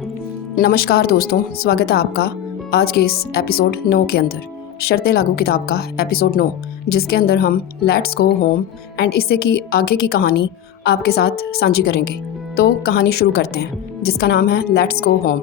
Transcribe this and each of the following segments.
नमस्कार दोस्तों, स्वागत है आपका आज के इस एपिसोड 9 के अंदर शर्तें लागू किताब का एपिसोड 9, जिसके अंदर हम लेट्स गो होम एंड इससे की आगे की कहानी आपके साथ साझी करेंगे। तो कहानी शुरू करते हैं, जिसका नाम है लेट्स गो होम।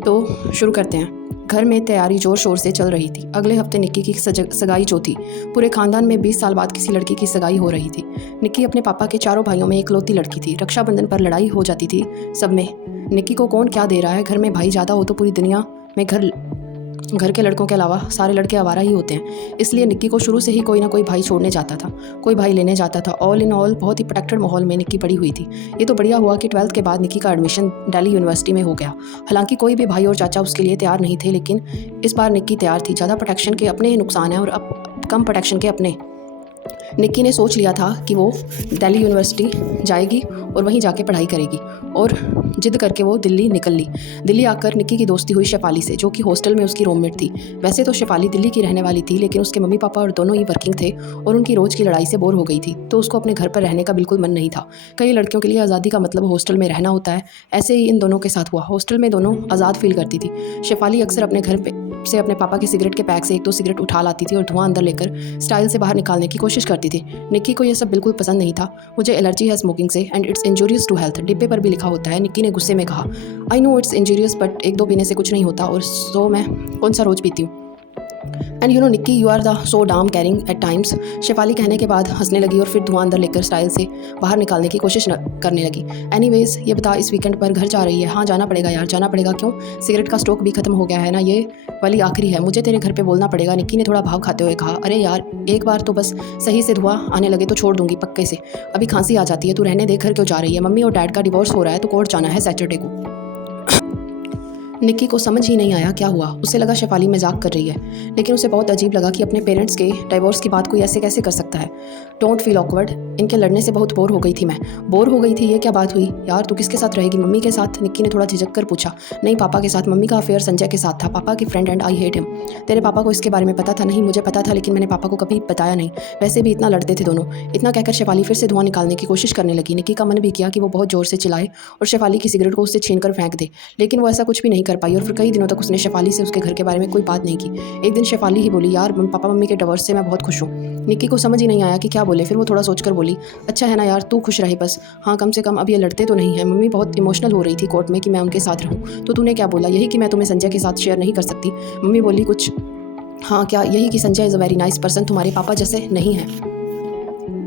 तो शुरू करते हैं। घर में तैयारी जोर शोर से चल रही थी। अगले हफ्ते निक्की की सगाई जो थी, पूरे खानदान में 20 साल बाद किसी लड़की की सगाई हो रही थी। निक्की अपने पापा के चारों भाइयों में इकलौती लड़की थी। रक्षाबंधन पर लड़ाई हो जाती थी सब में, निक्की को कौन क्या दे रहा है। घर में भाई ज़्यादा हो तो पूरी दुनिया में घर के लड़कों के अलावा सारे लड़के आवारा ही होते हैं। इसलिए निक्की को शुरू से ही कोई ना कोई भाई छोड़ने जाता था, कोई भाई लेने जाता था। ऑल इन ऑल बहुत ही प्रोटेक्टेड माहौल में निक्की पड़ी हुई थी। ये तो बढ़िया हुआ कि 12th के बाद निक्की का एडमिशन दिल्ली यूनिवर्सिटी में हो गया। हालांकि कोई भी भाई और चाचा उसके लिए तैयार नहीं थे, लेकिन इस बार निक्की तैयार थी। ज़्यादा प्रोटेक्शन के अपने ही नुकसान हैं और अब कम प्रोटेक्शन के अपने। निक्की ने सोच लिया था कि वो दिल्ली यूनिवर्सिटी जाएगी और वहीं जाके पढ़ाई करेगी, और जिद करके वो दिल्ली निकल ली। दिल्ली आकर निक्की की दोस्ती हुई शेफाली से, जो कि हॉस्टल में उसकी रूममेट थी। वैसे तो शेफाली दिल्ली की रहने वाली थी, लेकिन उसके मम्मी पापा और दोनों ही वर्किंग थे और उनकी रोज़ की लड़ाई से बोर हो गई थी, तो उसको अपने घर पर रहने का बिल्कुल मन नहीं था। कई लड़कियों के लिए आज़ादी का मतलब हॉस्टल में रहना होता है, ऐसे ही इन दोनों के साथ हुआ। हॉस्टल में दोनों आज़ाद फील करती थी। शेफाली अक्सर अपने घर से अपने पापा के सिगरेट के पैक से 1-2 सिगरेट उठा लाती थी और धुआं अंदर लेकर स्टाइल से बाहर निकालने की कोशिश करती थी। निक्की को यह सब बिल्कुल पसंद नहीं था। मुझे एलर्जी है स्मोकिंग से and it's injurious to health, डिब्बे पर भी लिखा होता है। निक्की ने गुस्से में कहा, I know it's injurious, but 1-2 पीने से कुछ नहीं होता, और सो मैं कौन सा रोज़ पीती हूँ। And you know Nikki, you are the so damn caring at times. Shefali कहने के बाद हंसने लगी और फिर धुआं अंदर लेकर स्टाइल से बाहर निकालने की कोशिश करने लगी। एनीवेज, ये बता, इस वीकेंड पर घर जा रही है? हाँ, जाना पड़ेगा यार, जाना पड़ेगा। क्यों? सिगरेट का स्टॉक भी खत्म हो गया है ना, ये वाली आखिरी है। मुझे तेरे घर पे बोलना पड़ेगा। निक्की ने थोड़ा भाव खाते हुए कहा, अरे यार, एक बार तो बस सही से धुआं आने लगे तो छोड़ दूंगी पक्के से। अभी खांसी आ जाती है, तू रहने दे। घर क्यों जा रही है? मम्मी और डैड का डिवोर्स हो रहा है तो कोर्ट जाना है सैटरडे को। निक्की को समझ ही नहीं आया क्या हुआ। उसे लगा शेफाली मजाक कर रही है, लेकिन उसे बहुत अजीब लगा कि अपने पेरेंट्स के डाइवोर्स की बात कोई ऐसे कैसे कर सकता है। डोंट फील ऑकवर्ड, इनके लड़ने से बहुत बोर हो गई थी मैं। बोर हो गई थी? ये क्या बात हुई यार? तू किसके साथ रहेगी? मम्मी के साथ? निक्की ने थोड़ा झिझक कर पूछा। नहीं, पापा के साथ। मम्मी का अफेयर संजय के साथ था, पापा की friend, and I hate him. तेरे पापा को इसके बारे में पता था? नहीं, मुझे पता था, लेकिन मैंने पापा को कभी बताया नहीं। वैसे भी इतना लड़ते थे दोनों। इतना कहकर शेफाली फिर से धुआं निकालने की कोशिश करने लगी। निक्की का मन भी किया कि वो बहुत जोर से चिल्लाए और शेफाली की सिगरेट को उससे छीनकर फेंक दे, लेकिन वो ऐसा कुछ भी नहीं कर पाई, और फिर कई दिनों तक उसने शेफाली से उसके घर के बारे में कोई बात नहीं की। एक दिन शेफाली ही बोली, यार पापा मम्मी के डिवोर्स से मैं बहुत खुश हूँ। निक्की को समझ ही नहीं आया कि क्या बोले। फिर वो थोड़ा सोचकर बोली, अच्छा है ना यार, तू खुश रहे बस। हाँ, कम से कम अब ये लड़ते तो नहीं है। मम्मी बहुत इमोशनल हो रही थी कोर्ट में कि मैं उनके साथ रहूँ, तो तूने क्या बोला? यही कि मैं तुम्हें संजय के साथ शेयर नहीं कर सकती। मम्मी बोली, कुछ हाँ क्या? यही कि Sanjay is a very nice person, तुम्हारे पापा जैसे नहीं है।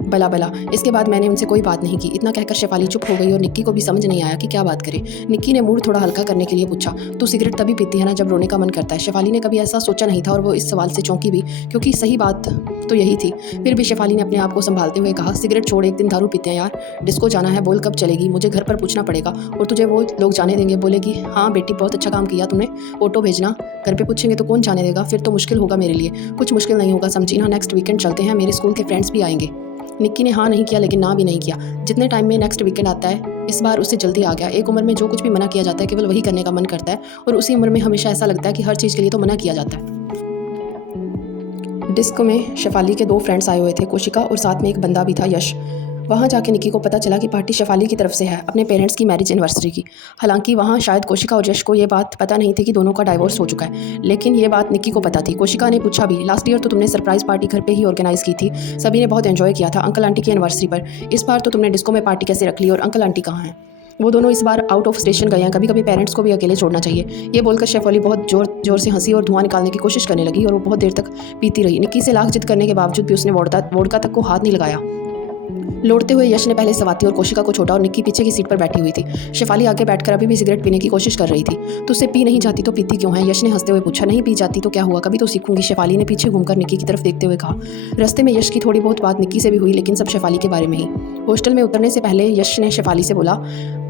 भला भला। इसके बाद मैंने उनसे कोई बात नहीं की। इतना कहकर शेफाली चुप हो गई और निक्की को भी समझ नहीं आया कि क्या बात करे। निक्की ने मूड थोड़ा हल्का करने के लिए पूछा, तू सिगरेट तभी पीती है ना जब रोने का मन करता है? शेफाली ने कभी ऐसा सोचा नहीं था और वो इस सवाल से चौंकी भी, क्योंकि सही बात तो यही थी। फिर भी शेफाली ने अपने आप को संभालते हुए कहा, सिगरेट छोड़, एक दिन दारू पीते हैं यार। डिस्को जाना है, बोल कब चलेगी? मुझे घर पर पूछना पड़ेगा और तुझे वो लोग जाने देंगे? बोलेगी, हाँ बेटी, बहुत अच्छा काम किया तुमने, फोटो भेजना। घर पे पूछेंगे तो कौन जाने देगा? फिर तो मुश्किल होगा मेरे लिए। कुछ मुश्किल नहीं होगा, समझी ना। नेक्स्ट वीकेंड चलते हैं, मेरे स्कूल के फ्रेंड्स भी आएंगे। निक्की ने हाँ नहीं किया, लेकिन ना भी नहीं किया। जितने टाइम में नेक्स्ट वीकेंड आता है, इस बार उससे जल्दी आ गया। एक उम्र में जो कुछ भी मना किया जाता है केवल वही करने का मन करता है, और उसी उम्र में हमेशा ऐसा लगता है कि हर चीज़ के लिए तो मना किया जाता है। डिस्को में शेफाली के 2 फ्रेंड्स आए हुए थे, कोशिका और साथ में एक बंदा भी था, यश। वहाँ जाके निक्की को पता चला कि पार्टी शेफाली की तरफ से है, अपने पेरेंट्स की मैरिज एनिवर्सरी की। हालांकि वहाँ शायद कोशिका और यश को ये बात पता नहीं थी कि दोनों का डाइवोर्स हो चुका है, लेकिन ये बात निक्की को पता थी। कोशिका ने पूछा भी, लास्ट ईयर तो तुमने सरप्राइज पार्टी घर पे ही ऑर्गेनाइज की थी, सभी ने बहुत एंजॉय किया था अंकल आंटी की एनिवर्सरी पर। इस बार तो तुमने डिस्को में पार्टी कैसे रख ली, और अंकल आंटी कहाँ हैं? वो दोनों इस बार आउट ऑफ स्टेशन गए हैं। कभी कभी पेरेंट्स को भी अकेले छोड़ना चाहिए। ये बोलकर शेफाली बहुत जोर से हंसी और धुआं निकालने की कोशिश करने लगी, और वो बहुत देर तक पीती रही। निक्की से लाख जिद करने के बावजूद भी उसने वोडका तक को हाथ नहीं लगाया। लौटते हुए यश ने पहले स्वाति और कोशिका को छोड़ा और निक्की पीछे की सीट पर बैठी हुई थी। शेफाली आगे बैठकर अभी भी सिगरेट पीने की कोशिश कर रही थी। तो उसे पी नहीं जाती तो पीती क्यों है? यश ने हंसते हुए पूछा। नहीं पी जाती तो क्या हुआ, कभी तो सीखूंगी। शेफाली ने पीछे घूमकर निक्की की तरफ देखते हुए कहा। रास्ते में यश की थोड़ी बहुत बात निक्की से भी हुई, लेकिन सब शेफाली के बारे में ही। हॉस्टल में उतरने से पहले यश ने शेफाली से बोला,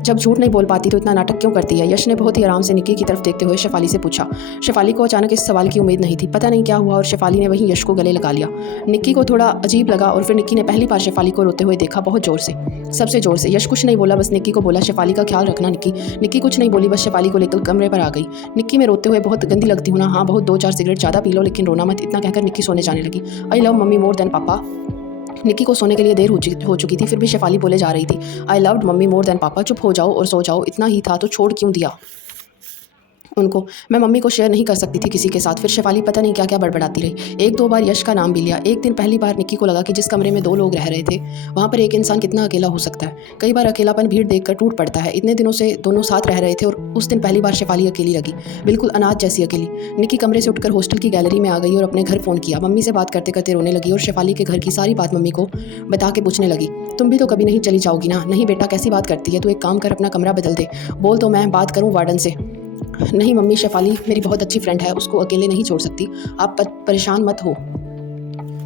जब झूठ नहीं बोल पाती तो इतना नाटक क्यों करती है? यश ने बहुत ही आराम से निक्की की तरफ देखते हुए शेफाली से पूछा। शेफाली को अचानक इस सवाल की उम्मीद नहीं थी। पता नहीं क्या हुआ और शेफाली ने वहीं यश को गले लगा लिया। निक्की को थोड़ा अजीब लगा, और फिर निक्की ने पहली बार शेफाली को रोते हुए देखा, बहुत जोर से, सबसे जोर से। यश कुछ नहीं बोला, बस निक्की को बोला, शेफाली का ख्याल रखना निक्की। निक्की कुछ नहीं बोली, बस शेफाली को लेकर कमरे पर आ गई। निक्की, मैं रोते हुए बहुत गंदी लगती हूँ ना? हाँ, बहुत 2-4 सिगरेट ज़्यादा पी लो, लेकिन रोना मत। इतना कहकर निक्की सोने जाने लगी। I love mummy more than पापा। निक्की को सोने के लिए देर हो चुकी थी, फिर भी शेफाली बोले जा रही थी, I loved mummy more than पापा। चुप हो जाओ और सो जाओ, इतना ही था तो छोड़ क्यों दिया? उनको मैं मम्मी को शेयर नहीं कर सकती थी किसी के साथ। फिर शेफाली पता नहीं क्या क्या बड़बड़ाती रही। एक दो बार यश का नाम भी लिया। एक दिन पहली बार निक्की को लगा कि जिस कमरे में दो लोग रह रहे थे वहाँ पर एक इंसान कितना अकेला हो सकता है। कई बार अकेलापन भीड़ देखकर टूट पड़ता है। इतने दिनों से दोनों साथ रह रहे थे और उस दिन पहली बार शेफाली अकेली लगी, बिल्कुल अनाथ जैसी अकेली। निक्की कमरे से उठकर हॉस्टल की गैलरी में आ गई और अपने घर फ़ोन किया। मम्मी से बात करते करते रोने लगी और शेफाली के घर की सारी बात मम्मी को बता के पूछने लगी, तुम भी तो कभी नहीं चली जाओगी ना? नहीं बेटा, कैसी बात करती है, तू एक काम कर, अपना कमरा बदल दे। बोल तो मैं बात करूँ वार्डन से। नहीं मम्मी, शेफाली मेरी बहुत अच्छी फ्रेंड है, उसको अकेले नहीं छोड़ सकती। आप परेशान मत हो,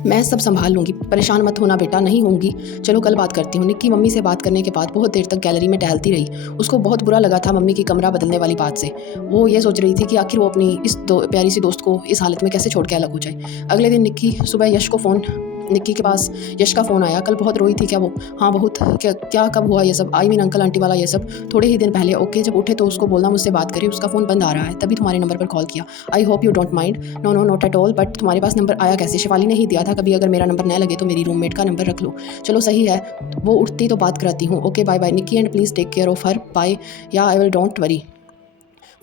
मैं सब संभाल लूँगी। परेशान मत होना बेटा। नहीं होंगी, चलो कल बात करती हूँ। निक्की मम्मी से बात करने के बाद बहुत देर तक गैलरी में टहलती रही। उसको बहुत बुरा लगा था मम्मी की कमरा बदलने वाली बात से। वो ये सोच रही थी कि आखिर वो अपनी इस प्यारी सी दोस्त को इस हालत में कैसे छोड़ के अलग हो जाए। अगले दिन निक्की के पास यश का फ़ोन आया। कल बहुत रोई थी क्या वो? हाँ बहुत। क्या कब हुआ ये सब? आई मीन अंकल आंटी वाला ये सब थोड़े ही दिन पहले। ओके, जब उठे तो उसको बोलना मुझसे बात करी, उसका फ़ोन बंद आ रहा है, तभी तुम्हारे नंबर पर कॉल किया। I hope you don't mind. No no not at all, but तुम्हारे पास नंबर आया कैसे? शेफाली ने ही दिया था। कभी अगर मेरा नंबर न लगे तो मेरी रूममेट का नंबर रख लो। चलो सही है, वो उठती तो बात कराती हूँ। Okay bye bye Nikki and please take care of her. Bye. Yeah I will, don't worry.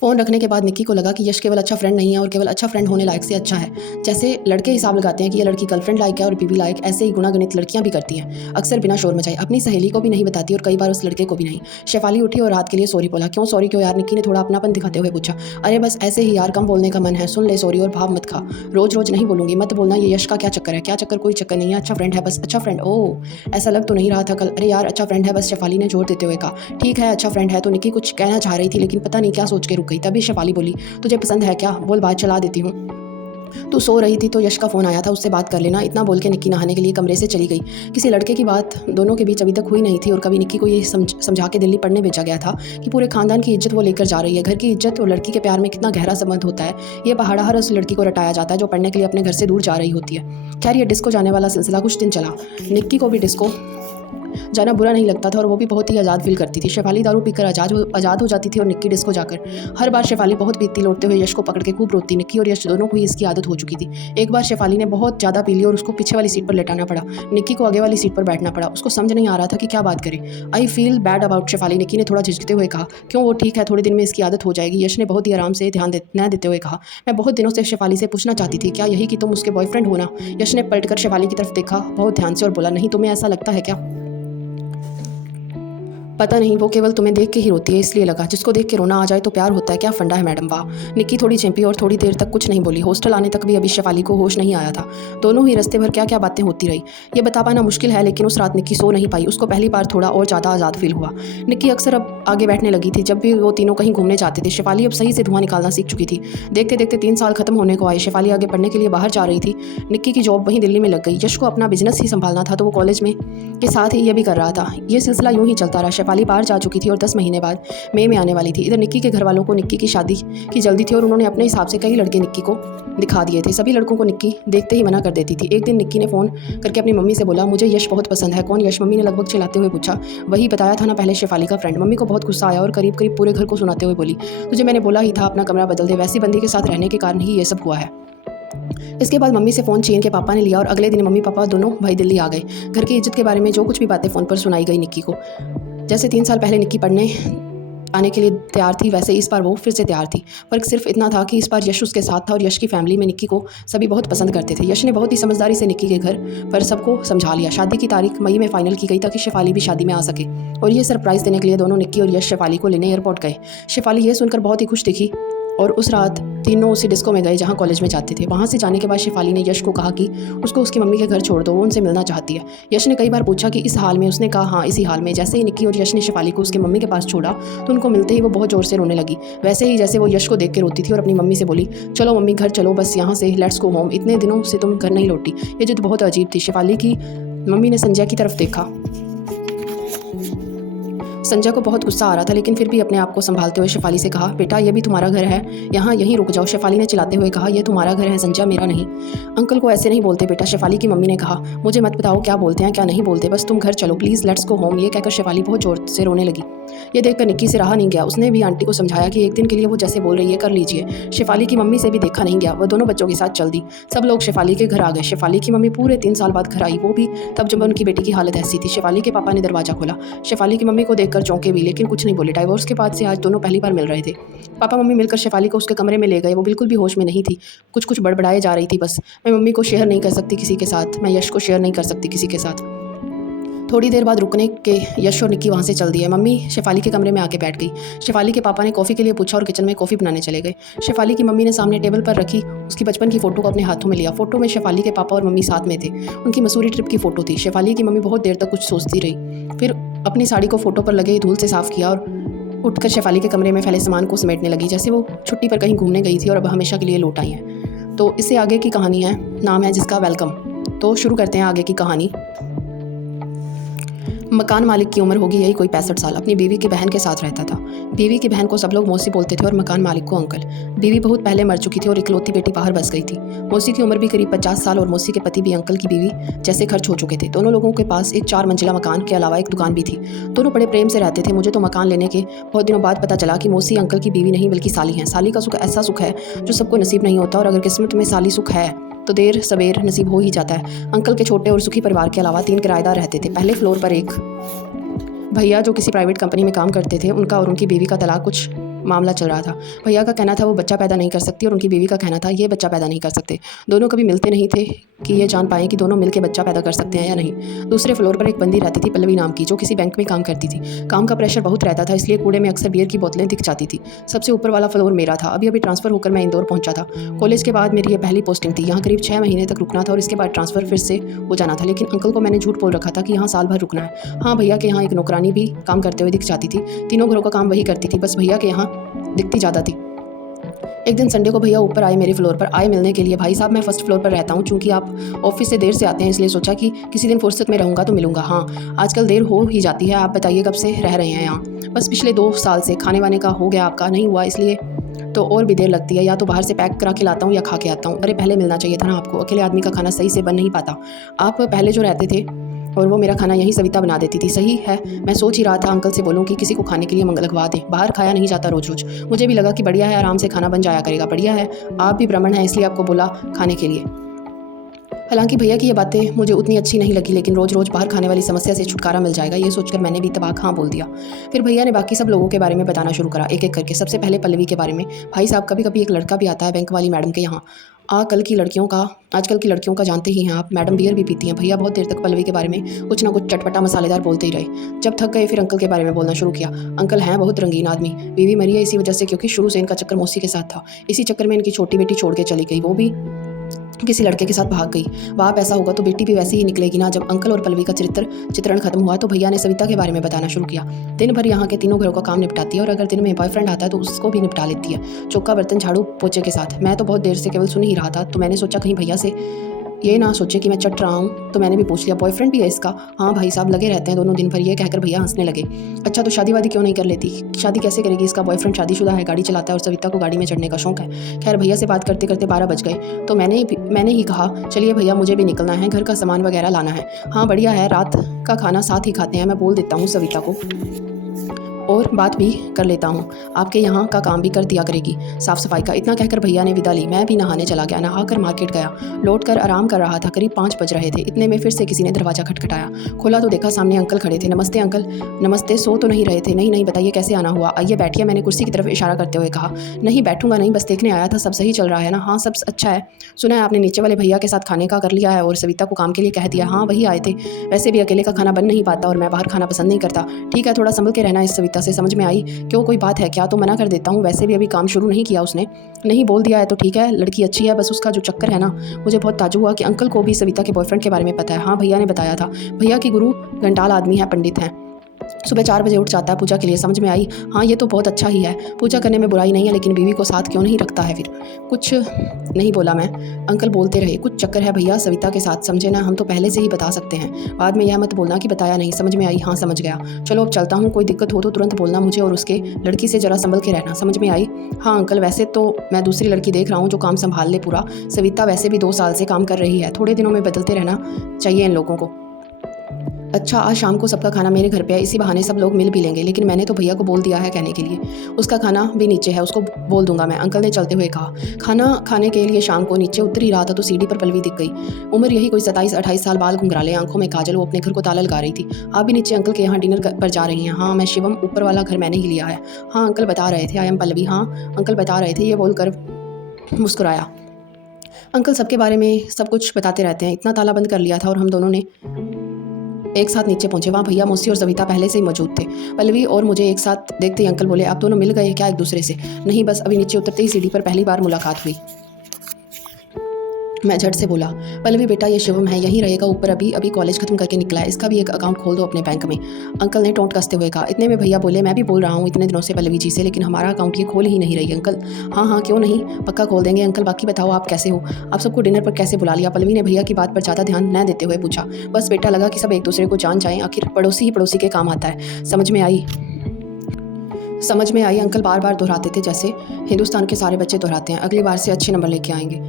Phone रखने के बाद निक्की को लगा कि यश केवल अच्छा फ्रेंड नहीं है और केवल अच्छा फ्रेंड होने लायक से अच्छा है। जैसे लड़के हिसाब लगाते हैं कि ये लड़की गर्लफ्रेंड लायक है और बीवी लायक, ऐसे ही गुणागणित लड़कियां भी करती हैं, अक्सर बिना शोर मचाए। अपनी सहेली को भी नहीं बताती और कई बार उस लड़के को भी नहीं। शेफाली उठी और रात के लिए सॉरी बोला। क्यों सॉरी क्यों यार? निक्की ने थोड़ा अपनापन दिखाते हुए पूछा। अरे बस ऐसे ही यार, कम बोलने का मन है, सुन ले सॉरी और भाव मत खा। रोज रोज नहीं बोलूंगी, मत बोलना। ये यश का क्या चक्कर है? क्या चक्कर? कोई चक्कर नहीं है, अच्छा फ्रेंड है बस। अच्छा फ्रेंड? ओह, ऐसा लग तो नहीं रहा था कल। अरे यार अच्छा फ्रेंड है बस, शेफाली ने जोर देते हुए कहा। ठीक है अच्छा फ्रेंड है। तो निक्की कुछ कहना चाह रही थी लेकिन पता नहीं क्या सोच के रुक गई। तभी शेफाली बोली, तुझे पसंद है क्या? बोल, बात चला देती हूँ। तू सो रही थी तो यश का फ़ोन आया था, उससे बात कर लेना। इतना बोल के निक्की नहाने के लिए कमरे से चली गई। किसी लड़के की बात दोनों के बीच अभी तक हुई नहीं थी और कभी निक्की को ये समझा के दिल्ली पढ़ने भेजा गया था कि पूरे खानदान की इज्जत वो लेकर जा रही है। घर की इज्जत और लड़की के प्यार में कितना गहरा संबंध होता है, ये पहाड़ा हर उस लड़की को रटाया जाता है जो पढ़ने के लिए अपने घर से दूर जा रही होती है। खैर ये डिस्को जाने वाला सिलसिला कुछ दिन चला। निक्की को भी डिस्को जाना बुरा नहीं लगता था और वो भी बहुत ही आज़ाद फील करती थी। शेफाली दारू पीकर आज़ाद हो जाती थी और निक्की डिस्को जाकर हर बार शेफाली बहुत पीती लौटते हुए यश को पकड़ के खूब रोती। निक्की और यश दोनों को ही इसकी आदत हो चुकी थी। एक बार शेफाली ने बहुत ज़्यादा पी ली और उसको पीछे वाली सीट पर लेटाना पड़ा। निक्की को आगे वाली सीट पर बैठना पड़ा। उसको समझ नहीं आ रहा था कि क्या बात करे। I feel bad about Shefali, Nikki ने थोड़ा झिझकते हुए कहा। क्यों? वो ठीक है, थोड़े दिन में इसकी आदत हो जाएगी। यश ने बहुत ही आराम से ध्यान न देते हुए कहा। मैं बहुत दिनों से शेफाली से पूछना चाहती थी, क्या यही कि तुम उसके बॉयफ्रेंड हो ना? यश ने पलटकर शेफाली की तरफ देखा बहुत ध्यान से और बोला, नहीं, तुम्हें ऐसा लगता है क्या? पता नहीं, वो केवल तुम्हें देख के ही रोती है इसलिए लगा। जिसको देख के रोना आ जाए तो प्यार होता है, क्या फंडा है मैडम, वाह। निक्की थोड़ी चेंपी और थोड़ी देर तक कुछ नहीं बोली। हॉस्टल आने तक भी अभी शेफाली को होश नहीं आया था। दोनों ही रास्ते भर क्या क्या बातें होती रही, ये बता पाना मुश्किल है। लेकिन उस रात निक्की सो नहीं पाई। उसको पहली बार थोड़ा और ज़्यादा आज़ाद फील हुआ। निक्की अक्सर अब आगे बैठने लगी थी जब भी वो तीनों कहीं घूमने जाते थे। शेफाली अब सही से धुआं निकालना सीख चुकी थी। देखते देखते 3 साल खत्म होने को आए। शेफाली आगे पढ़ने के लिए बाहर जा रही थी। निक्की की जॉब वहीं दिल्ली में लग गई। यश को अपना बिजनेस ही संभालना था तो वो कॉलेज में के साथ ही ये भी कर रहा था। ये सिलसिला यूं ही चलता रहा। शेफाली बाहर जा चुकी थी और 10 महीने बाद मई में आने वाली थी। इधर निक्की के घर वालों को निक्की की शादी की जल्दी थी और उन्होंने अपने हिसाब से कई लड़के निक्की को दिखा दिए थे। सभी लड़कों को निक्की देखते ही मना कर देती थी। एक दिन निक्की ने फ़ोन करके अपनी मम्मी से बोला, मुझे यश बहुत पसंद है। कौन यश? मम्मी ने लगभग चिल्लाते हुए पूछा। वही बताया था ना पहले, शेफाली का फ्रेंड। मम्मी को बहुत गुस्सा आया और करीब करीब पूरे घर को सुनाते हुए बोली, तुझे मैंने बोला ही था अपना कमरा बदल दे। वैसी बंदी के साथ रहने के कारण ही ये सब हुआ है। इसके बाद मम्मी से फ़ोन छीन के पापा ने लिया और अगले दिन मम्मी पापा दोनों भाई दिल्ली आ गए। घर की इज्जत के बारे में जो कुछ भी बातें फ़ोन पर सुनाई गई निक्की को, जैसे 3 साल पहले निक्की पढ़ने आने के लिए तैयार थी वैसे इस बार वो फिर से तैयार थी। फ़र्क सिर्फ इतना था कि इस बार यश उसके साथ था और यश की फैमिली में निक्की को सभी बहुत पसंद करते थे। यश ने बहुत ही समझदारी से निक्की के घर पर सबको समझा लिया। शादी की तारीख मई में फाइनल की गई ताकि शेफाली भी शादी में आ सके और ये सरप्राइज़ देने के लिए दोनों निक्की और यश शेफाली को लेने एयरपोर्ट गए। शेफाली ये सुनकर बहुत ही खुश दिखी और उस रात तीनों उसी डिस्को में गए जहाँ कॉलेज में जाते थे। वहाँ से जाने के बाद शेफाली ने यश को कहा कि उसको उसकी मम्मी के घर छोड़ दो, वो उनसे मिलना चाहती है। यश ने कई बार पूछा कि इस हाल में? उसने कहा हाँ इसी हाल में। जैसे ही निक्की और यश ने शेफाली को उसके मम्मी के पास छोड़ा तो उनको मिलते ही वो बहुत ज़ोर से रोने लगी, वैसे ही जैसे वो यश को देख के रोती थी और अपनी मम्मी से बोली, चलो मम्मी घर चलो बस यहाँ से, लेट्स गो होम। इतने दिनों से तुम घर नहीं लौटी। ये जिद बहुत अजीब थी। शेफाली की मम्मी ने संजय की तरफ देखा। संजय को बहुत गुस्सा आ रहा था लेकिन फिर भी अपने आप को संभालते हुए शेफाली से कहा, बेटा ये भी तुम्हारा घर है, यहाँ यहीं रुक जाओ। शेफाली ने चिल्लाते हुए कहा, यह तुम्हारा घर है संजय, मेरा नहीं। अंकल को ऐसे नहीं बोलते बेटा, शेफाली की मम्मी ने कहा। मुझे मत बताओ क्या बोलते हैं क्या नहीं बोलते, बस तुम घर चलो प्लीज़, लेट्स गो होम। ये कहकर शेफाली बहुत जोर से रोने लगी। ये देखकर निक्की से रहा नहीं गया। उसने भी आंटी को समझाया कि एक दिन के लिए वो जैसे बोल रही है कर लीजिए। शेफाली की मम्मी से भी देखा नहीं गया। वह दोनों बच्चों के साथ चल दी। सब लोग शेफाली के घर आ गए। शेफाली की मम्मी पूरे 3 साल बाद घर आई, वो भी तब जब उनकी बेटी की हालत ऐसी थी। शेफाली के पापा ने दरवाज़ा खोला। शेफाली की मम्मी को देखकर देखकर चौंके भी, लेकिन कुछ नहीं बोले। डाइवोर्स के बाद से आज दोनों पहली बार मिल रहे थे। पापा मम्मी मिलकर शेफाली को उसके कमरे में ले गए। वो बिल्कुल भी होश में नहीं थी, कुछ कुछ बड़बड़ाए जा रही थी बस। मैं मम्मी को शेयर नहीं कर सकती किसी के साथ, मैं यश को शेयर नहीं कर सकती किसी के साथ। थोड़ी देर बाद रुकने के यश और निक्की वहाँ से चल दिए। मम्मी शेफाली के कमरे में आके बैठ गई। शेफाली के पापा ने कॉफ़ी के लिए पूछा और किचन में कॉफ़ी बनाने चले गए। शेफाली की मम्मी ने सामने टेबल पर रखी उसकी बचपन की फ़ोटो को अपने हाथों में लिया। फ़ोटो में शेफाली के पापा और मम्मी साथ में थे। उनकी मसूरी ट्रिप की फ़ोटो थी। शेफाली की मम्मी बहुत देर तक कुछ सोचती रही, फिर अपनी साड़ी को फ़ोटो पर लगे धूल से साफ़ किया और उठकर शेफाली के कमरे में फैले सामान को समेटने लगी, जैसे वो छुट्टी पर कहीं घूमने गई थी और अब हमेशा के लिए लौट आई हैं। तो इससे आगे की कहानी है, नाम है जिसका वेलकम। तो शुरू करते हैं आगे की कहानी। मकान मालिक की उम्र होगी यही कोई 65 साल। अपनी बीवी की बहन के साथ रहता था। बीवी की बहन को सब लोग मौसी बोलते थे और मकान मालिक को अंकल। बीवी बहुत पहले मर चुकी थी और इकलौती बेटी बाहर बस गई थी। मौसी की उम्र भी करीब 50 साल और मौसी के पति भी अंकल की बीवी जैसे खर्च हो चुके थे। दोनों लोगों के पास एक 4 मंजिला मकान के अलावा एक दुकान भी थी। दोनों बड़े प्रेम से रहते थे। मुझे तो मकान लेने के बहुत दिनों बाद पता चला कि मौसी अंकल की बीवी नहीं बल्कि साली हैं। साली का सुख ऐसा सुख है जो सबको नसीब नहीं होता, और अगर किस्मत में साली सुख है तो देर सवेर नसीब हो ही जाता है। अंकल के छोटे और सुखी परिवार के अलावा 3 किराएदार रहते थे। पहले फ्लोर पर एक भैया जो किसी प्राइवेट कंपनी में काम करते थे, उनका और उनकी बीवी का तलाक कुछ मामला चल रहा था। भैया का कहना था वो बच्चा पैदा नहीं कर सकती और उनकी बीवी का कहना था ये बच्चा पैदा नहीं कर सकते। दोनों कभी मिलते नहीं थे कि ये जान पाएँ कि दोनों मिलकर बच्चा पैदा कर सकते हैं या नहीं। दूसरे फ्लोर पर एक बंदी रहती थी पल्लवी नाम की, जो किसी बैंक में काम करती थी। काम का प्रेशर बहुत रहता था, इसलिए कूड़े में अक्सर बियर की बोतलें दिख जाती थी। सबसे ऊपर वाला फ्लोर मेरा था। अभी ट्रांसफ़र होकर मैं इंदौर पहुंचा था। कॉलेज के बाद मेरी ये पहली पोस्टिंग थी। यहाँ करीब 6 महीने तक रुकना था और इसके बाद ट्रांसफ़र फिर से हो जाना था। लेकिन अंकल को मैंने झूठ बोल रखा था कि यहाँ साल भर रुकना है। हाँ, भैया के यहाँ एक नौकरानी भी काम करते हुए दिख जाती थी। तीनों घरों का काम वही करती थी, बस भैया के यहाँ दिखती ज़्यादा थी। एक दिन संडे को भैया ऊपर आए, मेरे फ्लोर पर आए मिलने के लिए। भाई साहब मैं फर्स्ट फ्लोर पर रहता हूँ, चूँकि आप ऑफिस से देर से आते हैं इसलिए सोचा कि किसी दिन फुर्सत में रहूँगा तो मिलूँगा। हाँ, आजकल देर हो ही जाती है। आप बताइए कब से रह रहे हैं यहाँ? बस पिछले 2 साल से। खाने वाने का हो गया आपका? नहीं हुआ, इसलिए तो और भी देर लगती है। या तो बाहर से पैक करा के लाता हूँ या खा के आता हूँ। अरे पहले मिलना चाहिए था ना आपको, अकेले आदमी का खाना सही से बन नहीं पाता। आप पहले जो रहते थे और वो मेरा खाना यही सविता बना देती थी। सही है, मैं सोच ही रहा था अंकल से बोलूं कि किसी को खाने के लिए मंगल लगवा दें। बाहर खाया नहीं जाता रोज रोज। मुझे भी लगा कि बढ़िया है, आराम से खाना बन जाया करेगा। बढ़िया है, आप भी ब्राह्मण हैं इसलिए आपको बोला खाने के लिए। हालांकि भैया की ये बातें मुझे उतनी अच्छी नहीं लगी, लेकिन रोज़ रोज़ बाहर खाने वाली समस्या से छुटकारा मिल जाएगा ये सोचकर मैंने भी तबाक हाँ बोल दिया। फिर भैया ने बाकी सब लोगों के बारे में बताना शुरू करा, एक एक करके। सबसे पहले पल्लवी के बारे में। भाई साहब कभी कभी एक लड़का भी आता है बैंक वाली मैडम के यहाँ। आजकल की लड़कियों का जानते ही हैं आप, मैडम बियर भी पीती हैं। भैया बहुत देर तक पल्लवी के बारे में कुछ ना कुछ चटपटा मसालेदार बोलते ही रहे। जब थक गए फिर अंकल के बारे में बोलना शुरू किया। अंकल हैं बहुत रंगीन आदमी। बीवी मरी है इसी वजह से, क्योंकि शुरू से इनका चक्कर मौसी के साथ था। इसी चक्कर में इनकी छोटी बेटी छोड़ के चली गई, वो भी किसी लड़के के साथ भाग गई। बाप ऐसा होगा तो बेटी भी वैसी ही निकलेगी ना। जब अंकल और पल्लवी का चित्रण खत्म हुआ तो भैया ने सविता के बारे में बताना शुरू किया। दिन भर यहाँ के तीनों घरों का काम निपटाती है और अगर दिन में बॉयफ्रेंड आता है तो उसको भी निपटा लेती है, चौका बर्तन झाड़ू पोछे के साथ। मैं तो बहुत देर से केवल सुन ही रहा था, तो मैंने सोचा कहीं भैया से ये ना सोचे कि मैं चट रहा हूँ, तो मैंने भी पूछ लिया बॉयफ्रेंड भी है इसका? हाँ भाई साहब लगे रहते हैं दोनों दिन भर। ये कहकर भैया हंसने लगे। अच्छा तो शादी वादी क्यों नहीं कर लेती? शादी कैसे करेगी? इसका बॉयफ्रेंड शादीशुदा है, गाड़ी चलाता है और सविता को गाड़ी में चढ़ने का शौक है। खैर भैया से बात करते करते 12 बज गए तो मैंने ही कहा चलिए भैया मुझे भी निकलना है, घर का सामान वगैरह लाना है। हाँ बढ़िया है, रात का खाना साथ ही खाते हैं। मैं बोल देता हूँ सविता को और बात भी कर लेता हूँ, आपके यहाँ का काम भी कर दिया करेगी, साफ़ सफाई का। इतना कहकर भैया ने विदा ली। मैं भी नहाने चला गया। नहाकर मार्केट गया। लौट कर आराम कर रहा था। करीब 5 बज रहे थे। इतने में फिर से किसी ने दरवाज़ा खटखटाया। खोला तो देखा सामने अंकल खड़े थे। नमस्ते अंकल। नमस्ते। सो तो नहीं रहे थे? नहीं नहीं, बताइए कैसे आना हुआ? आइए बैठिए, मैंने कुर्सी की तरफ इशारा करते हुए कहा। नहीं बैठूंगा नहीं, बस देखने आया था। सब सही चल रहा है ना? हाँ सब अच्छा है। सुना है आपने नीचे वाले भैया के साथ खाने का कर लिया है और सविता को काम के लिए कह दिया? हाँ वही आए थे। वैसे भी अकेले का खाना बन नहीं पाता और मैं बाहर खाना पसंद नहीं करता। ठीक है, थोड़ा संभल के रहना इस सविता से। समझ में आई? क्यों कोई बात है क्या? तो मना कर देता हूँ, वैसे भी अभी काम शुरू नहीं किया उसने। नहीं बोल दिया है तो ठीक है, लड़की अच्छी है, बस उसका जो चक्कर है ना। मुझे बहुत ताज्जुब हुआ कि अंकल को भी सविता के बॉयफ्रेंड के बारे में पता है। हाँ भैया ने बताया था। भैया की गुरु घंटाल आदमी है, पंडित हैं। सुबह 4 बजे उठ जाता है पूजा के लिए। समझ में आई? हाँ ये तो बहुत अच्छा ही है, पूजा करने में बुराई नहीं है, लेकिन बीवी को साथ क्यों नहीं रखता है फिर? कुछ नहीं बोला मैं। अंकल बोलते रहे। कुछ चक्कर है भैया सविता के साथ, समझे ना? हम तो पहले से ही बता सकते हैं, बाद में यह मत बोलना कि बताया नहीं। समझ में आई? हाँ समझ गया। चलो अब चलता हूँ, कोई दिक्कत हो तो तुरंत बोलना मुझे, और उसके लड़की से जरा संभल के रहना। समझ में आई? हाँ अंकल, वैसे तो मैं दूसरी लड़की देख रहा हूँ जो काम संभाल ले पूरा। सविता वैसे भी 2 साल से काम कर रही है, थोड़े दिनों में बदलते रहना चाहिए इन लोगों को। अच्छा आज शाम को सबका खाना मेरे घर पे है, इसी बहाने सब लोग मिल भी लेंगे। लेकिन मैंने तो भैया को बोल दिया है कहने के लिए, उसका खाना भी नीचे है, उसको बोल दूंगा मैं, अंकल ने चलते हुए कहा। खाना खाने के लिए शाम को नीचे उतर ही रहा था तो सीढ़ी पर पल्लवी दिख गई। उम्र यही कोई 27-28 साल, बाल घुंघराले, आंखों में काजल, वो अपने घर को ताला लगा रही थी। आप भी नीचे अंकल के यहाँ डिनर पर जा रही हैं? हाँ मैं शिवम, ऊपर वाला घर मैंने ही लिया है। हाँ अंकल बता रहे थे। I am Pallavi. हाँ अंकल बता रहे थे, ये बोलकर मुस्कुराया। अंकल सबके बारे में सब कुछ बताते रहते हैं। इतना ताला बंद कर लिया था और हम दोनों ने एक साथ नीचे पहुंचे। वहाँ भैया, मौसी और सविता पहले से ही मौजूद थे। पल्लवी और मुझे एक साथ देखते ही अंकल बोले, आप दोनों मिल गए क्या एक दूसरे से? नहीं बस अभी नीचे उतरते ही सीढ़ी पर पहली बार मुलाकात हुई। मैं झट से बोला, पल्लवी बेटा ये शिवम है, यहीं रहेगा ऊपर, अभी अभी कॉलेज खत्म करके निकला है, इसका भी एक अकाउंट खोल दो अपने बैंक में। अंकल ने टोंट कसते हुए कहा। इतने में भैया बोले, मैं भी बोल रहा हूँ इतने दिनों से पल्लवी जी से, लेकिन हमारा अकाउंट ये खोल ही नहीं रही अंकल। हाँ हाँ क्यों नहीं, पक्का खोल देंगे अंकल। बाकी बताओ आप कैसे हो? आप सबको डिनर पर कैसे बुला लिया? पल्लवी ने भैया की बात पर ज़्यादा ध्यान न देते हुए पूछा। बस बेटा लगा कि सब एक दूसरे को जान जाएं, आखिर पड़ोसी ही पड़ोसी के काम आता है। समझ में आई अंकल बार बार दोहराते थे, जैसे हिंदुस्तान के सारे बच्चे दोहराते हैं, अगली बार से अच्छे नंबर लेके आएंगे।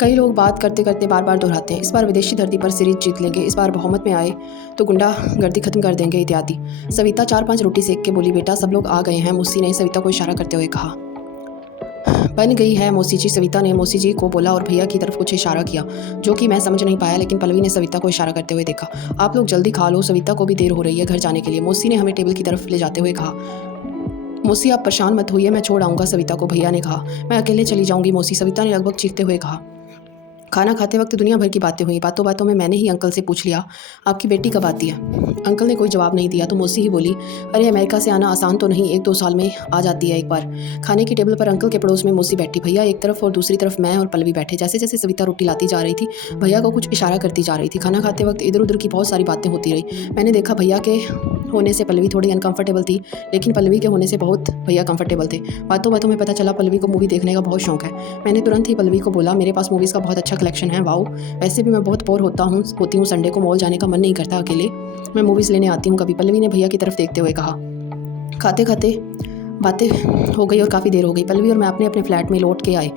कई लोग बात करते करते बार बार दोहराते हैं, इस बार विदेशी धरती पर सीरीज जीत लेंगे, इस बार बहुमत में आए तो गुंडागर्दी खत्म कर देंगे इत्यादि। सविता 4-5 रोटी सेक के बोली, बेटा सब लोग आ गए हैं, मौसी ने सविता को इशारा करते हुए कहा। बन गई है मौसी जी, सविता ने मौसी जी को बोला और भैया की तरफ कुछ इशारा किया जो कि मैं समझ नहीं पाया, लेकिन पल्लवी ने सविता को इशारा करते हुए देखा। आप लोग जल्दी खा लो, सविता को भी देर हो रही है घर जाने के लिए, मौसी ने हमें टेबल की तरफ ले जाते हुए कहा। मौसी आप परेशान मत होइए, मैं छोड़ आऊँगा सविता को, भैया ने कहा। मैं अकेले चली जाऊँगी मौसी, सविता ने लगभग चीखते हुए कहा। खाना खाते वक्त दुनिया भर की बातें हुई। बातों बातों में मैंने ही अंकल से पूछ लिया, आपकी बेटी कब आती है? अंकल ने कोई जवाब नहीं दिया तो मौसी ही बोली, अरे अमेरिका से आना आसान तो नहीं, 1-2 साल में आ जाती है एक बार। खाने की टेबल पर अंकल के पड़ोस में मौसी बैठी, भैया एक तरफ और दूसरी तरफ मैं और पल्लवी बैठे। जैसे जैसे सविता रोटी लाती जा रही थी, भैया को कुछ इशारा करती जा रही थी। खाना खाते वक्त इधर उधर की बहुत सारी बातें होती रही। मैंने देखा भैया के होने से पल्लवी थोड़ी अनकंफर्टेबल थी, लेकिन पल्लवी के होने से बहुत भैया कंफर्टेबल थे। बातों बातों में पता चला पल्लवी को मूवी देखने का बहुत शौक है। मैंने तुरंत ही पल्लवी को बोला, मेरे पास मूवीज़ का बहुत अच्छा कलेक्शन है, वाओ। वैसे भी मैं बहुत बोर होती हूँ, संडे को मॉल जाने का मन नहीं करता अकेले, मैं मूवीज़ लेने आती हूँ कभी, पल्लवी ने भैया की तरफ देखते हुए कहा। खाते खाते बातें हो गई और काफ़ी देर हो गई। पल्लवी और मैं अपने अपने फ्लैट में लौट के आए।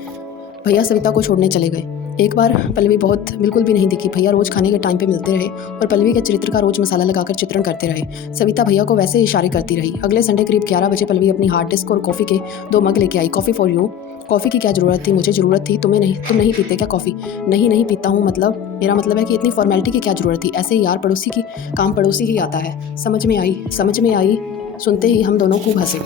भैया सविता को छोड़ने चले गए। एक बार पल्लवी बिल्कुल भी नहीं दिखी। भैया रोज़ खाने के टाइम पे मिलते रहे और पल्लवी के चरित्र का रोज़ मसाला लगाकर चित्रण करते रहे। सविता भैया को वैसे ही इशारे करती रही। अगले संडे करीब 11 बजे पल्लवी अपनी हार्ड डिस्क और कॉफ़ी के 2 मग लेके आई। Coffee for you. कॉफ़ी की क्या ज़रूरत थी? मुझे ज़रूरत थी, तुम्हें नहीं? तुम नहीं पीते क्या कॉफ़ी? नहीं पीता हूँ, मेरा मतलब है कि इतनी फॉर्मेलिटी की क्या ज़रूरत थी? ऐसे ही यार, पड़ोसी की काम पड़ोसी ही आता है। समझ में आई। सुनते ही हम दोनों खूब हंसे।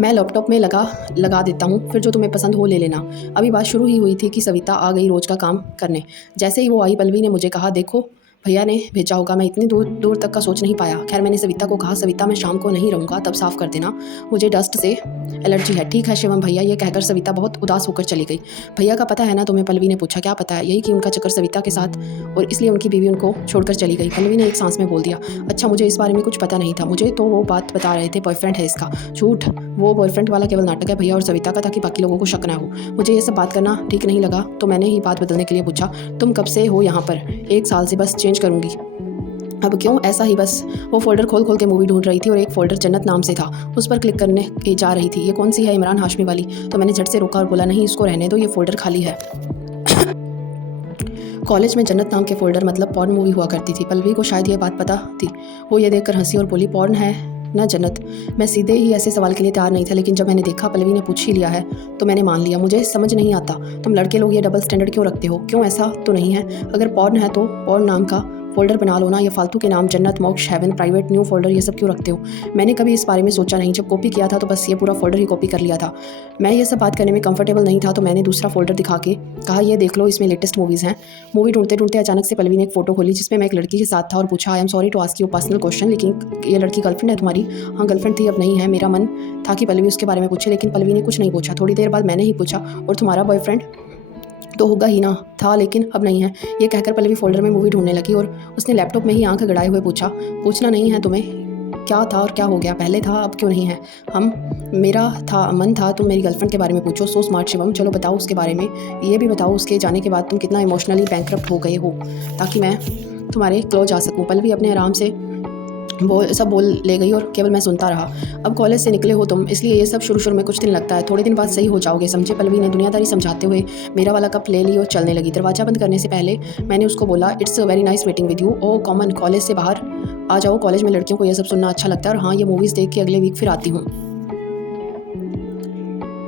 मैं लैपटॉप में लगा देता हूँ, फिर जो तुम्हें पसंद हो ले लेना। अभी बात शुरू ही हुई थी कि सविता आ गई रोज़ का काम करने। जैसे ही वो आई पल्लवी ने मुझे कहा, देखो भैया ने भेजा होगा। मैं इतनी दूर तक का सोच नहीं पाया। खैर मैंने सविता को कहा, सविता मैं शाम को नहीं रहूँगा, तब साफ़ कर देना, मुझे डस्ट से एलर्जी है। ठीक है शिवम भैया, ये कहकर सविता बहुत उदास होकर चली गई। भैया का पता है ना तुम्हें? पल्लवी ने पूछा। क्या पता है? यही कि उनका चक्कर सविता के साथ और इसलिए उनकी बीवी उनको छोड़कर चली गई। पल्लवी ने एक सांस में बोल दिया। अच्छा, मुझे इस बारे में कुछ पता नहीं था। मुझे तो वो बात बता रहे थे, बॉयफ्रेंड है इसका। झूठ, वो बॉयफ्रेंड वाला केवल नाटक है भैया और सविता का, ताकि बाकी लोगों को शक ना हो। मुझे ये सब बात करना ठीक नहीं लगा तो मैंने ही बात बदलने के लिए पूछा, तुम कब से हो यहाँ पर? 1 साल से, बस चेंज करूँगी। अब क्यों? ऐसा ही बस। वो फोल्डर खोल के मूवी ढूंढ रही थी और एक फोल्डर जन्नत नाम से था, उस पर क्लिक करने जा रही थी। ये कौन सी है? इमरान हाशमी वाली। तो मैंने झट से रोका और बोला, नहीं इसको रहने दो, ये फोल्डर खाली है। कॉलेज में जन्नत नाम के फोल्डर मतलब पॉर्न मूवी हुआ करती थी। पल्लवी को शायद ये बात पता थी। वो ये देखकर हंसी और बोली, पॉर्न है ना जन्नत? मैं सीधे ही ऐसे सवाल के लिए तैयार नहीं था, लेकिन जब मैंने देखा पल्लवी ने पूछ ही लिया है तो मैंने मान लिया। मुझे समझ नहीं आता तुम लड़के लोग ये डबल स्टैंडर्ड क्यों रखते हो? क्यों? ऐसा तो नहीं है, अगर पॉर्न है तो पॉर्न नाम का फोल्डर बना लो ना, ये फालतू के नाम जन्नत, मोक्ष, हेवन, प्राइवेट, न्यू फोल्डर, ये सब क्यों रखते हो? मैंने कभी इस बारे में सोचा नहीं। जब कॉपी किया था तो बस ये पूरा फोल्डर ही कॉपी कर लिया था। मैं ये सब बात करने में कंफर्टेबल नहीं था तो मैंने दूसरा फोल्डर दिखा के कहा, ये देख लो, इसमें लेटेस्ट मूवीज़ हैं। मूवी ढूंढते ढूंढते अचानक से पल्लवी ने एक फ़ोटो खोली जिसमें मैं एक लड़की के साथ था और पूछा, I am sorry to ask you personal question, लेकिन ये लड़की गर्लफ्रेंड है तुम्हारी? हाँ गर्लफ्रेंड थी, अब नहीं है। मेरा मन था कि पल्लवी उसके बारे में पूछे, लेकिन पल्लवी ने कुछ नहीं पूछा। थोड़ी देर बाद मैंने ही पूछा, और तुम्हारा बॉयफ्रेंड तो होगा ही ना? था, लेकिन अब नहीं है। ये कहकर पल्लवी फोल्डर में मूवी ढूंढने लगी और उसने लैपटॉप में ही आंख गड़ाए हुए पूछा, पूछना नहीं है तुम्हें क्या था और क्या हो गया? पहले था, अब क्यों नहीं है? मेरा मन था तुम मेरी गर्लफ्रेंड के बारे में पूछो। सो स्मार्ट शिवम, चलो बताओ उसके बारे में। ये भी बताओ उसके जाने के बाद तुम कितना इमोशनली बैंकरप्ट हो गए हो, ताकि मैं तुम्हारे क्लोज आ सकूँ। पल्लवी अपने आराम से वो सब बोल ले गई और केवल मैं सुनता रहा। अब कॉलेज से निकले हो तुम, इसलिए ये सब शुरू शुरू में कुछ दिन लगता है, थोड़े दिन बाद सही हो जाओगे, समझे। पल्लवी ने दुनियादारी समझाते हुए मेरा वाला कप ले ली और चलने लगी। दरवाज़ा बंद करने से पहले मैंने उसको बोला, it's a very nice meeting with you. Oh come on, college से बाहर आ जाओ, कॉलेज में लड़कियों को यह सब सुनना अच्छा लगता है। और हाँ, ये मूवीज़ देख के अगले वीक फिर आती हूँ।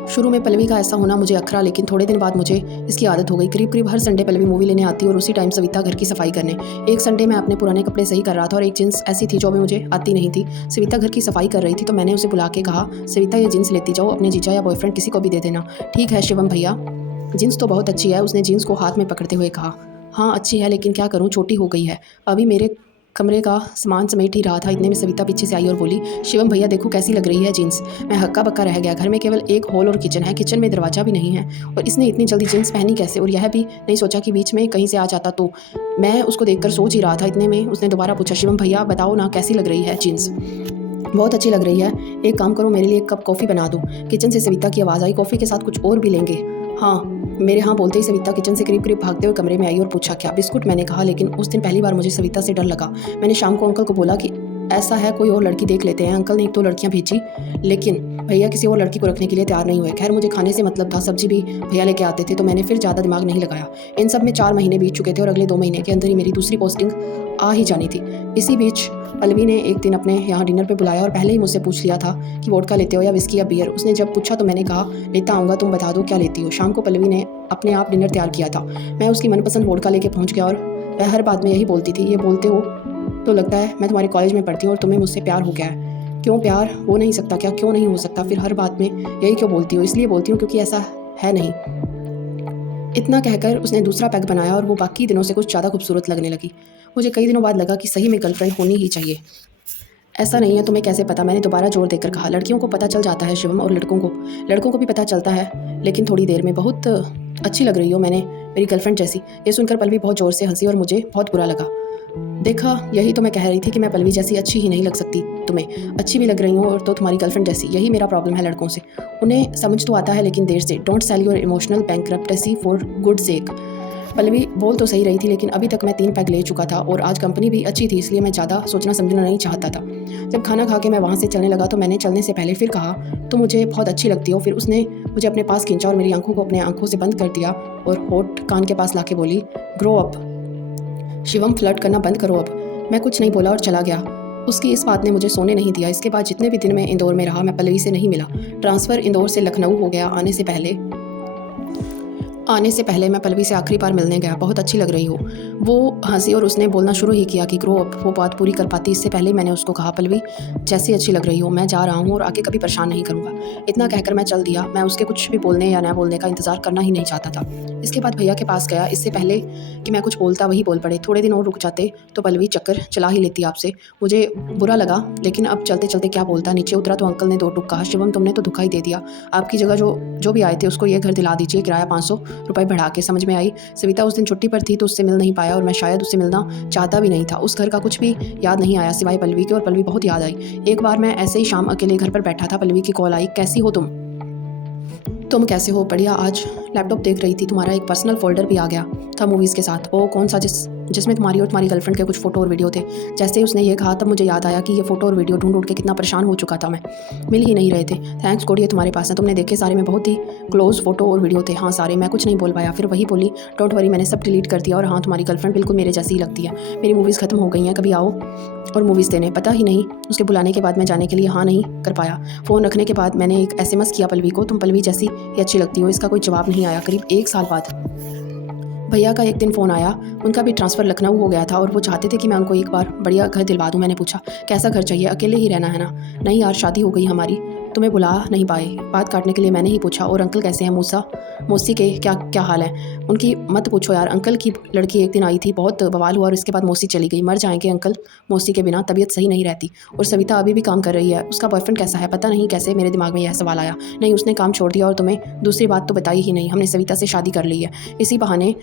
शुरू में पल्लवी का ऐसा होना मुझे अखरा, लेकिन थोड़े दिन बाद मुझे इसकी आदत हो गई। करीब करीब हर संडे पल्लवी मूवी लेने आती और उसी टाइम सविता घर की सफाई करने। एक संडे मैं अपने पुराने कपड़े सही कर रहा था और एक जींस ऐसी थी जो अभी मुझे आती नहीं थी। सविता घर की सफाई कर रही थी तो मैंने उसे बुला के कहा, सविता ये जींस लेती जाओ, अपने जीजा या बॉयफ्रेंड किसी को भी दे देना। ठीक है शिवम भैया, जीन्स तो बहुत अच्छी है, उसने जीन्स को हाथ में पकड़ते हुए कहा। हाँ अच्छी है, लेकिन क्या करूँ, छोटी हो गई है। अभी मेरे कमरे का सामान समेट ही रहा था, इतने में सविता पीछे से आई और बोली, शिवम भैया देखो कैसी लग रही है जीन्स। मैं हक्का बक्का रह गया। घर में केवल एक हॉल और किचन है, किचन में दरवाज़ा भी नहीं है, और इसने इतनी जल्दी जीन्स पहनी कैसे। और यह भी नहीं सोचा कि बीच में कहीं से आ जाता तो। मैं उसको देखकर सोच ही रहा था, इतने में उसने दोबारा पूछा, शिवम भैया बताओ ना कैसी लग रही है जीन्स। बहुत अच्छी लग रही है, एक काम करो मेरे लिए एक कप कॉफ़ी बना दो। किचन से सविता की आवाज़ आई, कॉफ़ी के साथ कुछ और भी लेंगे। हाँ। मेरे हाँ बोलते ही सविता किचन से करीब करीब भागते हुए कमरे में आई और पूछा, क्या बिस्कुट। मैंने कहा, लेकिन उस दिन पहली बार मुझे सविता से डर लगा। मैंने शाम को अंकल को बोला कि ऐसा है कोई और लड़की देख लेते हैं। अंकल ने एक तो लड़कियां भेजी, लेकिन भैया किसी और लड़की को रखने के लिए तैयार नहीं हुए। खैर मुझे खाने से मतलब था, सब्जी भी भैया लेके आते थे, तो मैंने फिर ज़्यादा दिमाग नहीं लगाया। इन सब में 4 महीने बीत चुके थे और अगले 2 महीने के अंदर ही मेरी दूसरी पोस्टिंग आ ही जानी थी। इसी बीच पल्लवी ने एक दिन अपने यहाँ डिनर पे बुलाया और पहले ही मुझसे पूछ लिया था कि वोडका लेते हो या विस्की या बियर। उसने जब पूछा तो मैंने कहा, लेता आऊँगा, तुम बता दो क्या लेती हो। शाम को पल्लवी ने अपने आप डिनर तैयार किया था। मैं उसकी मनपसंद वोडका लेके पहुँच गया और वह हर बात में यही बोलती थी, ये बोलते हो तो लगता है मैं तुम्हारे कॉलेज में पढ़ती हूँ और तुम्हें मुझसे प्यार हो गया है। क्यों, प्यार हो नहीं सकता क्या, क्यों नहीं हो सकता, फिर हर बात में यही क्यों बोलती हो। इसलिए बोलती हूँ क्योंकि ऐसा है नहीं। इतना कहकर उसने दूसरा पैक बनाया और वो बाकी दिनों से कुछ ज़्यादा खूबसूरत लगने लगी। मुझे कई दिनों बाद लगा कि सही में गर्लफ्रेंड होनी ही चाहिए। ऐसा नहीं है, तुम्हें कैसे पता, मैंने दोबारा जोर देकर कहा। लड़कियों को पता चल जाता है शिवम, और लड़कों को भी पता चलता है, लेकिन थोड़ी देर में। बहुत अच्छी लग रही हो, मेरी गर्लफ्रेंड जैसी। ये सुनकर पल्लवी बहुत ज़ोर से हंसी और मुझे बहुत बुरा लगा। देखा, यही तो मैं कह रही थी कि मैं पल्लवी जैसी अच्छी ही नहीं लग सकती तुम्हें। अच्छी भी लग रही हूँ और तो तुम्हारी गर्लफ्रेंड जैसी। यही मेरा प्रॉब्लम है लड़कों से, उन्हें समझ तो आता है लेकिन देर से। Don't sell your emotional bankruptcy for good sake. Pallavi बोल तो सही रही थी, लेकिन अभी तक मैं 3 पैक ले चुका था और आज कंपनी भी अच्छी थी, इसलिए मैं ज़्यादा सोचना समझना नहीं चाहता था। जब खाना खा के मैं वहाँ से चलने लगा तो मैंने चलने से पहले फिर कहा, तुम मुझे बहुत अच्छी लगती हो। फिर उसने मुझे अपने पास खींचा और मेरी आंखों को अपने आंखों से बंद कर दिया और होठ कान के पास लाके बोली, ग्रो अप शिवम, फ्लर्ट करना बंद करो अब। मैं कुछ नहीं बोला और चला गया। उसकी इस बात ने मुझे सोने नहीं दिया। इसके बाद जितने भी दिन मैं इंदौर में रहा, मैं पल्लवी से नहीं मिला। ट्रांसफ़र इंदौर से लखनऊ हो गया। आने से पहले मैं पल्लवी से आखिरी बार मिलने गया। बहुत अच्छी लग रही हो, वो हंसी और उसने बोलना शुरू ही किया कि ग्रो अप। वो बात पूरी कर पाती इससे पहले मैंने उसको कहा, पल्लवी जैसी अच्छी लग रही हो, मैं जा रहा हूँ और आगे कभी परेशान नहीं करूँगा। इतना कहकर मैं चल दिया। मैं उसके कुछ भी बोलने या न बोलने का इंतज़ार करना ही नहीं चाहता था। इसके बाद भैया के पास गया। इससे पहले कि मैं कुछ बोलता वही बोल पड़े। थोड़े दिन और रुक जाते तो पल्लवी चक्कर चला ही लेती आपसे। मुझे बुरा लगा, लेकिन अब चलते चलते क्या बोलता। नीचे उतरा तो अंकल ने 2 टूक कहा, शिवम तुमने तो धोखा ही दे दिया। आपकी जगह जो भी आए थे उसको ये घर दिला दीजिए, किराया 500 रुपये बढ़ा के। समझ में आई। सविता उस दिन छुट्टी पर थी तो उससे मिल नहीं पाया और मैं शायद उससे मिलना चाहता भी नहीं था। उस घर का कुछ भी याद नहीं आया सिवाय पल्लवी के, और पल्लवी बहुत याद आई। एक बार मैं ऐसे ही शाम अकेले घर पर बैठा था, पल्लवी की कॉल आई, कैसी हो तुम कैसे हो? बढ़िया। आज लैपटॉप देख रही थी, तुम्हारा एक पर्सनल फोल्डर भी आ गया था मूवीज़ के साथ। वो कौन सा, जिसमें तुम्हारी और तुम्हारी गर्लफ्रेंड के कुछ फ़ोटो और वीडियो थे। जैसे ही उसने ये कहा तब मुझे याद आया कि ये फ़ोटो और वीडियो ढूंढ के कितना परेशान हो चुका था मैं। मिल ही नहीं रहे थे। थैंक्स गॉड ये तुम्हारे पास है, तुमने देखे सारे में बहुत ही क्लोज फ़ोटो और वीडियो थे। हाँ सारे। मैं कुछ नहीं बोल पाया। फिर वही बोली, डोंट वरी मैंने सब डिलीट कर दिया। और हाँ तुम्हारी गर्लफ्रेंड बिल्कुल मेरे जैसी ही लगती है। मेरी मूवीज़ ख़त्म हो गई हैं, कभी आओ और मूवीज़ देने। पता ही नहीं, उसके बुलाने के बाद मैं जाने के लिए हाँ नहीं कर पाया। फ़ोन रखने के बाद मैंने एक SMS किया पल्लवी को, तुम पल्लवी जैसी ही अच्छी लगती हो। इसका कोई जवाब नहीं आया। करीब 1 साल बाद भैया का एक दिन फ़ोन आया। उनका भी ट्रांसफ़र लखनऊ हो गया था और वो चाहते थे कि मैं उनको एक बार बढ़िया घर दिलवा दूँ। मैंने पूछा, कैसा घर चाहिए? अकेले ही रहना है ना? नहीं यार, शादी हो गई हमारी, तुम्हें बुला नहीं पाए। बात काटने के लिए मैंने ही पूछा, और अंकल कैसे हैं? मौसी के क्या हाल है? उनकी मत पूछो यार। अंकल की लड़की एक दिन आई थी, बहुत बवाल हुआ और इसके बाद मौसी चली गई। मर जाएंगे अंकल मौसी के बिना, तबीयत सही नहीं रहती। और सविता अभी भी काम कर रही है। उसका बॉयफ्रेंड कैसा है? पता नहीं कैसे मेरे दिमाग में यह सवाल आया। नहीं, उसने काम छोड़ दिया और तुम्हें दूसरी बात तो बताई ही नहीं। हमने सविता से शादी कर ली है, इसी बहाने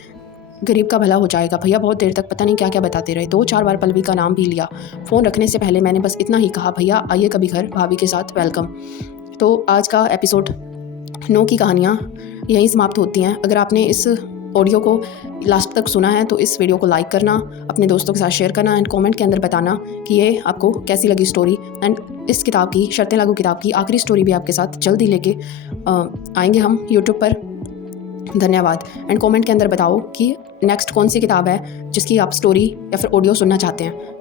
गरीब का भला हो जाएगा। भैया बहुत देर तक पता नहीं क्या क्या बताते रहे। 2-4 बार पल्लवी का नाम भी लिया। फ़ोन रखने से पहले मैंने बस इतना ही कहा, भैया आइए कभी घर, भाभी के साथ वेलकम। तो आज का एपिसोड 9 की कहानियाँ यहीं समाप्त होती हैं। अगर आपने इस ऑडियो को लास्ट तक सुना है तो इस वीडियो को लाइक करना, अपने दोस्तों के साथ शेयर करना एंड कमेंट के अंदर बताना कि ये आपको कैसी लगी स्टोरी। एंड इस किताब की, शर्तें लागू किताब की आखिरी स्टोरी भी आपके साथ जल्दी लेके आएंगे हम यूट्यूब पर। धन्यवाद। एंड कमेंट के अंदर बताओ कि नेक्स्ट कौन सी किताब है जिसकी आप स्टोरी या फिर ऑडियो सुनना चाहते हैं।